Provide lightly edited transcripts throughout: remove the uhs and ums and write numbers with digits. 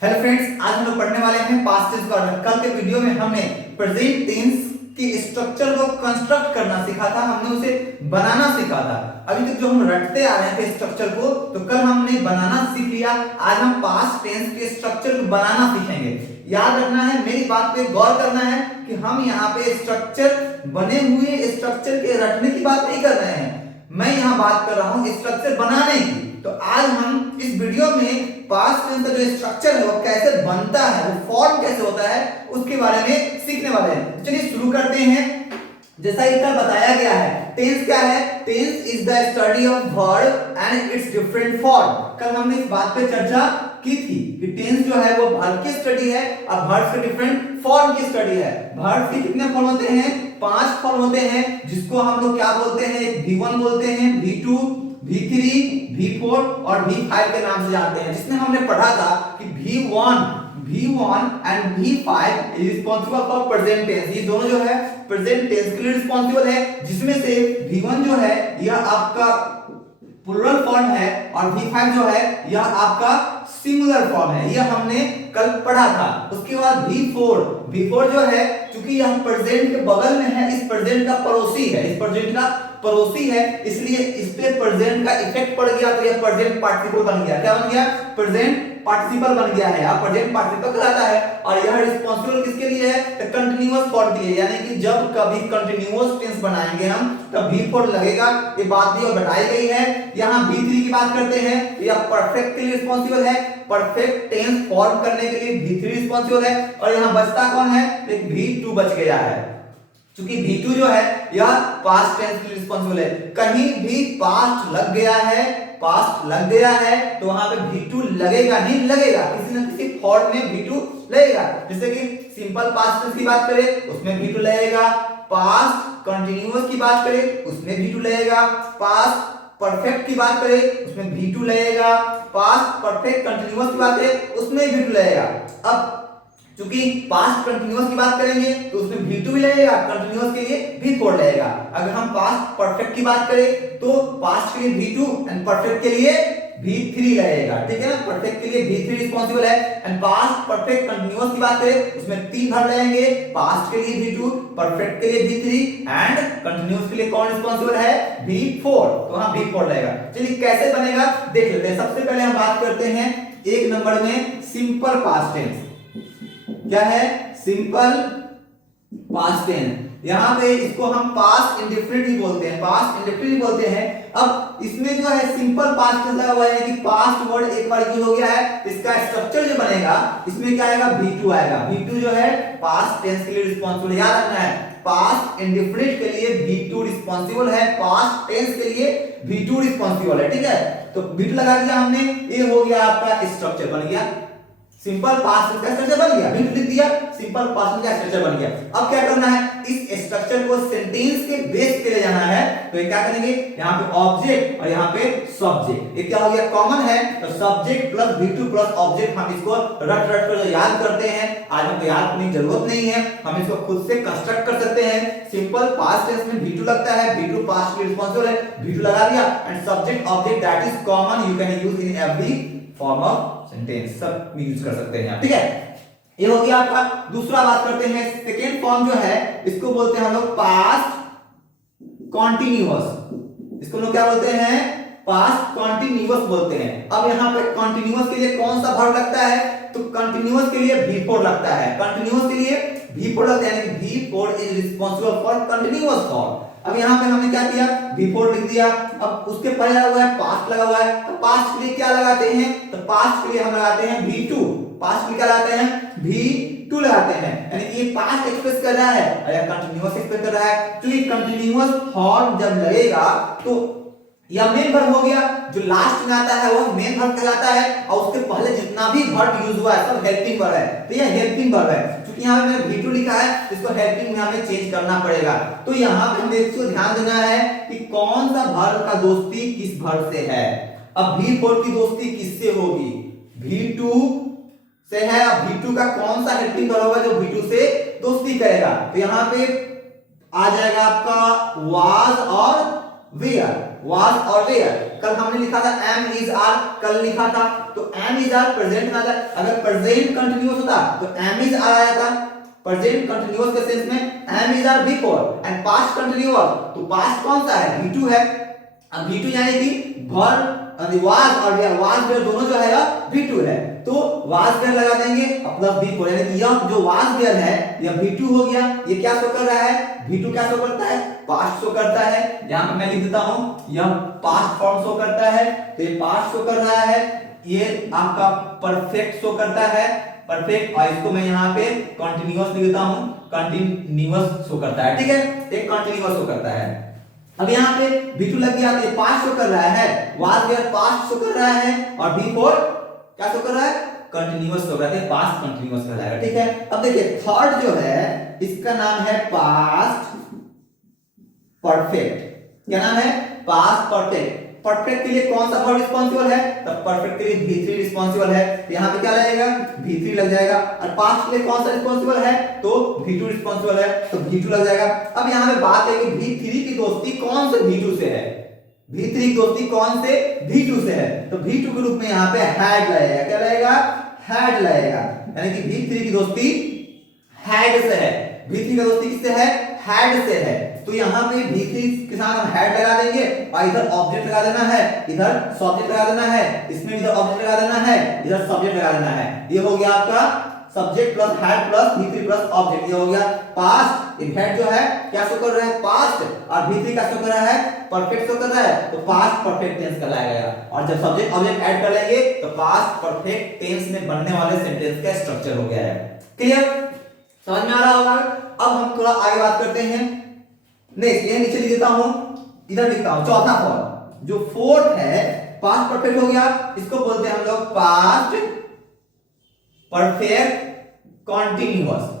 Hello friends, आज हम लोग पढ़ने वाले हैं पास्ट टेंस का। कल के वीडियो में हमने प्रेजेंट टेंस की स्ट्रक्चर को कंस्ट्रक्ट करना सीखा था, हमने उसे बनाना सीखा था। अभी तक जो हम रटते आ रहे थे स्ट्रक्चर को, तो कल हमने बनाना सीख लिया। आज हम पास्ट टेंस के स्ट्रक्चर को बनाना सीखेंगे। याद रखना है, मेरी बात पे गौर करना है कि हम यहाँ पे स्ट्रक्चर बने हुए स्ट्रक्चर के रटने की बात नहीं कर रहे हैं। मैं यहाँ बात कर रहा हूँ स्ट्रक्चर बनाने की। तो आज हम इस वीडियो में पास्ट टेंस का जो स्ट्रक्चर है वो कैसे बनता है, वो फॉर्म कैसे होता है, उसके बारे में सीखने वाले हैं। चलिए शुरू करते हैं। जैसा इसका बताया गया है, टेंस क्या है? Tense is the study of verb and its different form. कल हमने इस बात पे चर्चा की थी कि टेंस जो है वो वर्ब की स्टडी है और वर्ब के डिफरेंट फॉर्म की स्टडी है। वर्ब के कितने फॉर्म होते हैं? 5 फॉर्म होते हैं, जिसको हम लोग क्या बोलते हैं? V1 बोलते हैं, V2, V3, V4 और V5 के नाम से जानते हैं। जिसमें हमने पढ़ा था कि V1 and V5 is responsible for present tense. ये दोनों जो है प्रेजेंट टेंस के लिए रिस्पांसिबल है, जिसमें से V1 जो है यह आपका प्लूरल फॉर्म है और V5 जो है यह आपका सिंगुलर फॉर्म है। यह हमने कल पढ़ा था। उसके बाद V4 जो है, क्योंकि यह प्रेजेंट के बगल में है, इस प्रेजेंट का पड़ोसी है, इस प्रेजेंट का पड़ोसी है, इसलिए इस पे प्रेजेंट का इफेक्ट पड़ गया, तो यह प्रेजेंट पार्टिसिपल बन गया। क्या बन गया? प्रेजेंट पार्टिसिपल बन गया है, आप प्रेजेंट पार्टिसिपल कहलाता है। और यह रिस्पांसिबल किसके लिए है? तो कंटीन्यूअस फॉर्म के लिए, यानी कि जब कभी कंटीन्यूअस टेंस बनाएंगे हम तब V4 लगेगा। ये बात भी और बताई गई है। यहां V3 की बात करते हैं, यह परफेक्ट के लिए रिस्पांसिबल है, परफेक्ट टेंस फॉर्म करने के लिए V3 रिस्पांसिबल है। और यहां बचता कौन है? एक V2 बच गया है, क्योंकि V2 जो है यह पास्ट टेंस के लिए रिस्पांसिबल है। कहीं भी पास्ट लग गया है तो वहां पे V2 लगेगा ही लगेगा, किसी न किसी फॉर्म में V2 लगेगा। जैसे कि सिंपल पास्ट टेंस की बात करें उसमें V2 लगेगा, पास्ट कंटीन्यूअस की बात करें उसमें V2 लगेगा, पास्ट परफेक्ट की बात करें उसमें V2 लगेगा, पास्ट परफेक्ट कंटीन्यूअस की बात करें उसमें V2 लगेगा। अब चूंकि पास्ट कंटीन्यूअस की बात करेंगे तो उसमें V2 भी लगेगा, कंटीन्यूअस के लिए V4 लगेगा। अगर हम पास्ट परफेक्ट की बात करें तो पास्ट के लिए V2 एंड परफेक्ट के लिए V3 लगेगा। ठीक है ना? परफेक्ट के लिए V3 रिस्पांसिबल है। एंड पास्ट परफेक्ट कंटीन्यूअस की बात करें उसमें 3 वर्ब लगेंगे, पास्ट के लिए V2, परफेक्ट के लिए V3 एंड कंटीन्यूअस के लिए कौन रिस्पांसिबल है? V4। तो वहां V4 लगेगा। चलिए कैसे बनेगा देख लेते हैं। सबसे पहले हम बात करते हैं 1 नंबर में सिंपल पास्ट टेंस। क्या है? Simple past tense. यहां पे इसको हम पास्ट इंडेफिनिट ही बोलते हैं, पास्ट इंडेफिनिट ही बोलते हैं। अब इसमें जो है सिंपल पास्ट टेंस लगा हुआ है कि पास्ट वर्ड एक बार यूज हो गया है, तो इसका स्ट्रक्चर जो बनेगा इसमें क्या आएगा? V2 आएगा। V2 जो है पास्ट टेंस के लिए रिस्पांसिबल। याद रखना है, पास्ट इंडेफिनिट के लिए V2 रिस्पांसिबल है, पास्ट टेंस के लिए V2 रिस्पांसिबल है। ठीक है? तो V2 लगा दिया हमने, ये हो गया आपका स्ट्रक्चर बन गया। सिंपल पास्ट टेंस का स्ट्रक्चर बन गया, V2 लिख दिया, सिंपल पास्ट टेंस का स्ट्रक्चर बन गया। अब क्या करना है? इस स्ट्रक्चर को सेंटेंस के बेस पे ले जाना है। तो ये क्या करेंगे? यहाँ पे ऑब्जेक्ट और यहाँ पे सब्जेक्ट, ये क्या हो गया? कॉमन है, तो subject plus V2 plus object हम इसको रट कर याद करते हैं। आज हमको याद करने की जरूरत नहीं है, हम इसको खुद से कंस्ट्रक्ट कर सकते हैं। सिंपल पास्ट टेंस में V2 लगता है, V2 पास्ट के लिए रिस्पांसिबल है, V2 लगा दिया। And subject object that is common, you can use in every form of sentence, सब में यूज कर सकते हैं आप। ठीक है? ये हो गया आपका। दूसरा बात करते हैं, सेकेंड फॉर्म जो है इसको बोलते हैं हम लोग पास्ट कॉन्टिन्यूअस। इसको लोग क्या बोलते हैं? पास्ट कॉन्टिन्यूअस बोलते हैं। अब यहाँ पे कॉन्टिन्यूअस के लिए कौन सा वर्ब लगता है? तो कंटिन्यूअस के लिए V4 लगता है, कंटिन्यूअस के लिए V4 लगता है, यानी V4 is responsible for continuous form. अब यहाँ पे हमने क्या किया? V4 लिख दिया। अब उसके पहले लगा हुआ है पास्ट लगा हुआ है, तो पास्ट के लिए क्या लगाते हैं? तो पास्ट के लिए हम लगाते हैं V2। पास्ट के लिए क्या लगाते हैं? V2 लगाते हैं, यानी कि ये पास्ट एक्सप्रेस कर रहा है और यह कंटीन्यूअस एक्सप्रेस कर रहा है। तो ये कंटीन्यूअस फॉर्म जब लगेगा तो यह मेन वर्ब हो गया। जो लास्ट में आता है वह मेन वर्ब कहलाता है, और उसके पहले जितना भी वर्ब यूज हुआ है सब हेल्पिंग वर्ब है। तो यह हेल्पिंग वर्ब है। क्योंकि यहाँ पे मैंने V2 लिखा है, इसको हेल्पिंग में हमें चेंज करना पड़ेगा। तो यहाँ पे हमें इसको ध्यान देना है कि कौन सा वर्ब का दोस्ती किस वर्ब से है। अब V4 की दोस्ती किससे होगी? V2 से है। अब V2 का कौन सा हेल्पिंग वर्ब होगा जो V2 से दोस्ती करेगा? तो यहाँ पे आ जाएगा आपका was और where। was और were। कल हमने लिखा था am is are, कल लिखा था तो am is are प्रेजेंट में आता है। अगर प्रेजेंट कंटिन्यूअस होता तो am is are आया था। प्रेजेंट कंटिन्यूअस के सेंस में am is are before and past continuous तो पास्ट कौन सा है V2 है। अब V2 यानी कि verb was और was were दोनों जो है V2 है तो was were लगा देंगे प्लस V4 यानी कि यह जो was were है यह V2 हो गया। ये क्या शो कर रहा है V2 क्या शो करता है पास्ट शो करता है। यहां पे मैं लिख देता हूं यह पास्ट फॉर्म शो करता है तो ये पास्ट शो कर रहा है। ये आपका परफेक्ट शो करता है परफेक्ट और इसको मैं यहां पे कंटीन्यूअस लिख देता हूं कंटीन्यूअस शो करता है। ठीक है एक कंटीन्यूअस शो करता है। अब यहाँ पे V2 लग गया तो ये पास्ट शो कर रहा है was were पास्ट शो कर रहा है और V4 क्या शो कर रहा है कंटीन्यूअस शो कर रहा है पास्ट कंटीन्यूअस कहलाएगा। ठीक है अब देखिए थर्ड जो है इसका नाम है पास्ट परफेक्ट। क्या नाम है पास्ट परफेक्ट। परफेक्ट के लिए कौन सा वर्ब रिस्पांसिबल है तो परफेक्ट के लिए V3 रिस्पांसिबल है। यहाँ पे क्या लगेगा V3 लग जाएगा और पास्ट के लिए कौन सा रिस्पांसिबल है तो V2 रिस्पांसिबल है तो V2 लग जाएगा। अब यहाँ पे बात है कि V3 की दोस्ती कौन से V2 से है। V3 की दोस्ती कौन से V2 से है तो V2 के रूप में यहाँ पे हैड लगेगा। क्या लगेगा हैड लगेगा यानी कि V3 की दोस्ती हैड से है। V3 का दोस्ती किससे है हैड से है तो यहाँ पे V3 के साथ हम हैड लगा देंगे और इधर ऑब्जेक्ट लगा देना है इधर सब्जेक्ट लगा देना है इसमें इधर ऑब्जेक्ट लगा देना है इधर सब्जेक्ट लगा देना है। ये हो गया आपका subject plus had plus V3 plus object. ये हो गया पास्ट। हैड जो है क्या शो कर रहा है पास्ट और V3 क्या शो कर रहा है परफेक्ट शो कर रहा है तो पास्ट परफेक्ट टेंस कहलाएगा। और जब सब्जेक्ट ऑब्जेक्ट ऐड कर लेंगे तो पास्ट परफेक्ट टेंस में बनने वाले सेंटेंस का स्ट्रक्चर हो गया है। क्लियर समझ में आ रहा होगा। अब हम थोड़ा आगे बात करते हैं नेक्स्ट। ये नीचे लिख देता हूं इधर लिखता हूं चौथा फॉर्म जो फोर्थ है पास्ट परफेक्ट हो गया। इसको बोलते हैं हम लोग past perfect continuous.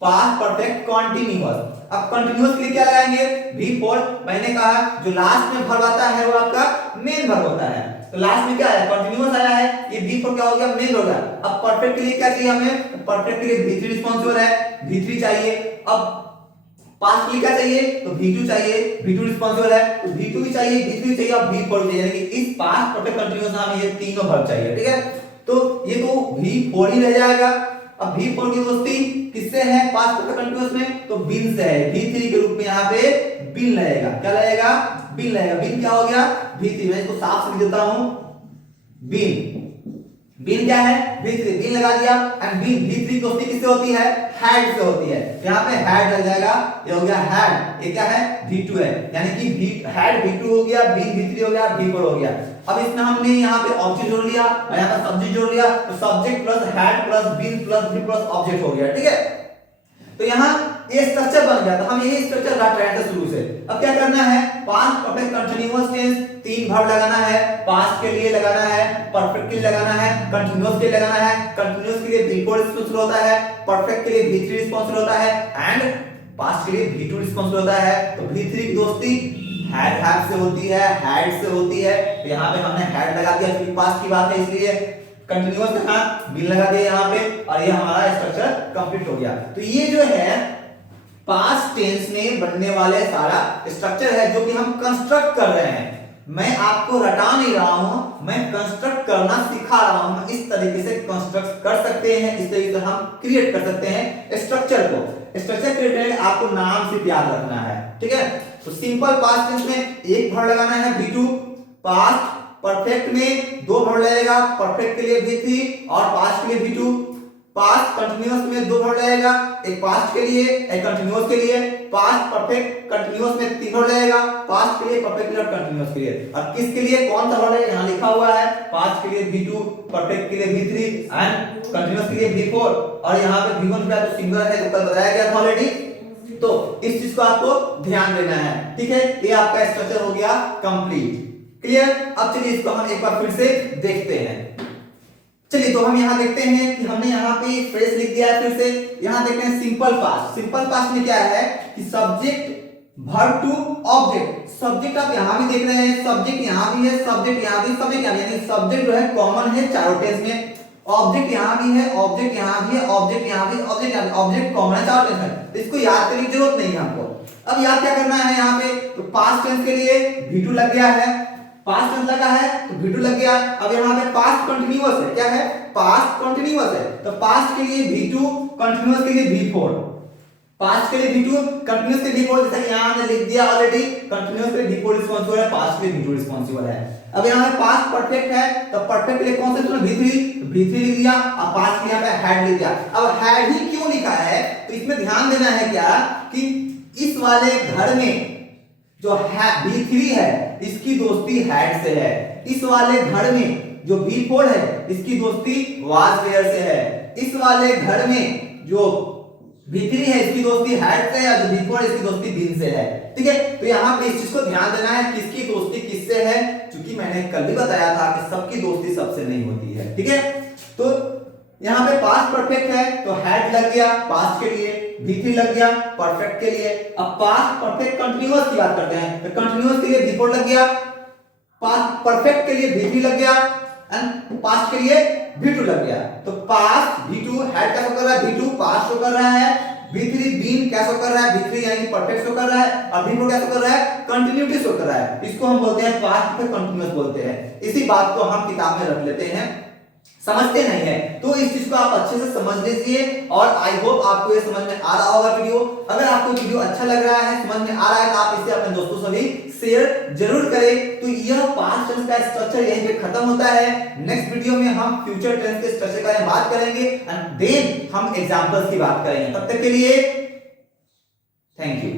Past perfect continuous. अब कंटिन्यूअस के लिए क्या लगाएंगे V4। मैंने कहा जो लास्ट में वर्ब आता है वो आपका मेन वर्ब होता है तो लास्ट में क्या है कंटिन्यूअस आया है ये V4 क्या हो गया मेन हो गया। अब परफेक्ट के लिए क्या चाहिए हमें परफेक्ट के लिए V3 रिस्पांसिबल है V3 चाहिए। अब पास्ट के लिए क्या चाहिए तो V2 चाहिए V2 रिस्पांसिबल है तो V2 भी चाहिए V3 चाहिए और V4 भी चाहिए यानी कि इस पास्ट परफेक्ट कंटीन्यूअस में ये तीनों वर्ब चाहिए। ठीक है तो ये तो V4 ही रह जाएगा। अब V4 की दोस्ती किससे है पास्ट परफेक्ट कंटीन्यूअस में तो बिन से है। V3 के रूप में यहाँ पे बिन लगेगा। क्या लगेगा बिन लगेगा। बिन क्या हो गया V3। मैं इसको साफ से लिख देता हूं बिन। बिन क्या है V3 बिन लगा दिया एंड बिन V3 की दोस्ती किससे होती है हैड से होती है। यहाँ पे हैड लग जाएगा। ये हो गया हैड। ये क्या है V2 है यानी कि हैड V2 हो गया बिन V3 हो गया V4 हो गया। अब इसमें हमने यहाँ पे ऑब्जेक्ट जोड़ लिया और यहाँ पे सब्जेक्ट जोड़ लिया तो subject plus had plus been plus V plus object हो गया। ठीक है तो यहाँ ये स्ट्रक्चर बन गया। तो हम यही स्ट्रक्चर रट रहे थे शुरू से। अब क्या करना है पास्ट परफेक्ट कंटीन्यूअस टेंस तीन वर्ब लगाना है। पास्ट के लिए लगाना है परफेक्ट के लिए लगाना है कंटीन्यूअस के लिए लगाना है। कंटीन्यूअस के लिए V4 रिस्पांसिबल होता है परफेक्ट के लिए V3 रिस्पांसिबल होता है एंड पास्ट के लिए V2 रिस्पांसिबल होता है। तो V3 की दोस्ती हैड से होती है हैड से होती है तो यहाँ पे हमने हैड लगा दिया क्योंकि पास्ट की बात है इसलिए कंटीन्यूअस के साथ बिन लगा दिया यहाँ पे और ये हमारा स्ट्रक्चर कंप्लीट हो गया। तो ये जो है पास्ट टेंस में बनने वाले सारा स्ट्रक्चर है जो कि हम कंस्ट्रक्ट कर रहे हैं। मैं आपको रटा नहीं रहा हूं मैं कंस्ट्रक्ट करना सिखा रहा हूं। इस तरीके से कंस्ट्रक्ट कर सकते हैं इस तरीके से हम क्रिएट कर सकते हैं स्ट्रक्चर को। स्ट्रक्चर क्रिएट आपको नाम से याद रखना है। ठीक है तो सिंपल पास्ट टेंस में एक वर्ड लगाना है V2। पास्ट परफेक्ट में दो वर्ड लगेगा परफेक्ट के लिए V3 और पास्ट के लिए V2। पास्ट कंटीन्यूअस में दो वर्ड लगेगा एक पास्ट के लिए एक कंटीन्यूअस के लिए। पास्ट परफेक्ट कंटीन्यूअस में तीन वर्ड लगेगा पास्ट के लिए परफेक्ट के लिए और कंटीन्यूअस के लिए। अब किसके लिए कौन सा वर्ड है यहाँ लिखा हुआ है पास्ट के लिए V2 परफेक्ट के लिए V3 एंड कंटीन्यूअस के लिए V4 और यहाँ पे V1 का तो सिंगल है तो कल बताया गया था ऑलरेडी। तो इस चीज को आपको ध्यान देना है। ठीक है ये आपका स्ट्रक्चर हो गया कंप्लीट। क्लियर। अब चलिए इसको हम एक बार फिर से देखते हैं। चलिए तो हम यहाँ देखते हैं कि हमने यहाँ पे फ्रेज लिख दिया है। फिर से यहाँ देखते हैं सिंपल पास्ट। सिंपल पास्ट में क्या है कि subject verb to object. Subject आप यहाँ भी देख रहे हैं सब्जेक्ट यहाँ भी है सब्जेक्ट यहाँ भी सब्जेक्ट यहाँ यानी सब्जेक्ट जो है कॉमन है चारों टेंस में। ऑब्जेक्ट यहाँ भी है ऑब्जेक्ट यहाँ भी है ऑब्जेक्ट यहाँ भी ऑब्जेक्ट यहाँ भी ऑब्जेक्ट कॉमन है चारों टेंस में। तो इसको याद करने की जरूरत नहीं है हमको। अब याद क्या करना है यहाँ पे, तो पास्ट टेंस के लिए V2 लग गया है, पास्ट टेंस लगा है तो V2 लग गया। अब यहाँ पे पास्ट कंटिन्यूअस है, क्या है, पास्ट कंटिन्यूअस है, तो पास्ट के लिए V2, कंटिन्यूअस के लिए V4, पास्ट के लिए V2, कंटिन्यूअस के लिए V4, जैसा कि यहाँ हमने लिख दिया ऑलरेडी, कंटिन्यूअस के लिए V4 रिस्पांसिबल है, पास्ट के लिए V2 रिस्पांसिबल है। अब यहाँ पे पास्ट परफेक्ट है, तो परफेक्ट के लिए कौन सा सुना, V3, तो V3 लिख दिया, अब पास्ट के यहाँ पे हैड लिख दिया। अब हैड ही क्यों लिखा है, तो इसमें ध्यान देना है क्या कि इस वाले घर में जो है V3 है इसकी दोस्ती हैड से है, इस वाले घर में जो V4 है इसकी दोस्ती वाज वेयर से है, इस वाले घर में जो V3 है इसकी दोस्ती हैड से है, और जो V4 है इसकी दोस्ती बीन से है। ठीक है, तो यहाँ पे इस चीज को ध्यान देना है किसकी दोस्ती किससे है, क्योंकि मैंने कल भी बताया था कि सबकी दोस्ती सबसे नहीं होती है। ठीक है, तो यहाँ पे पास्ट परफेक्ट है तो हैड लग गया पास्ट के लिए, V3 लग गया परफेक्ट के लिए। अब पास्ट परफेक्ट कंटिन्यूअस की बात करते हैं, तो कंटिन्यूअस के लिए V4 लग गया, पास्ट परफेक्ट के लिए V3 लग गया, एंड पास्ट के लिए V2 लग गया। तो पास्ट V2 हैड क्या शो कर रहा है, V2 पास्ट शो कर रहा है, V3 बीन क्या शो कर रहा है, V3 यानी कि परफेक्ट शो कर रहा है, और V4 क्या शो कर रहा है, कंटिन्यूटी शो कर रहा है। इसको हम बोलते हैं पास्ट पे कंटिन्यूअस बोलते हैं। इसी बात को हम किताब में रख लेते हैं, समझते नहीं है तो इस चीज को आप अच्छे से समझ लीजिए, और आई होप आपको ये समझ में आ रहा होगा वीडियो। अगर आपको वीडियो अच्छा लग रहा है, समझ में आ रहा है, तो आप इसे अपने दोस्तों से भी शेयर जरूर करें। तो यह पास्ट टेंस का स्ट्रक्चर यहीं पे खत्म होता है। नेक्स्ट वीडियो में हम फ्यूचर टेंस के स्ट्रक्चर के बारे में बात करेंगे, एंड देन हम एग्जांपल्स की बात करेंगे। तब तक के लिए थैंक यू।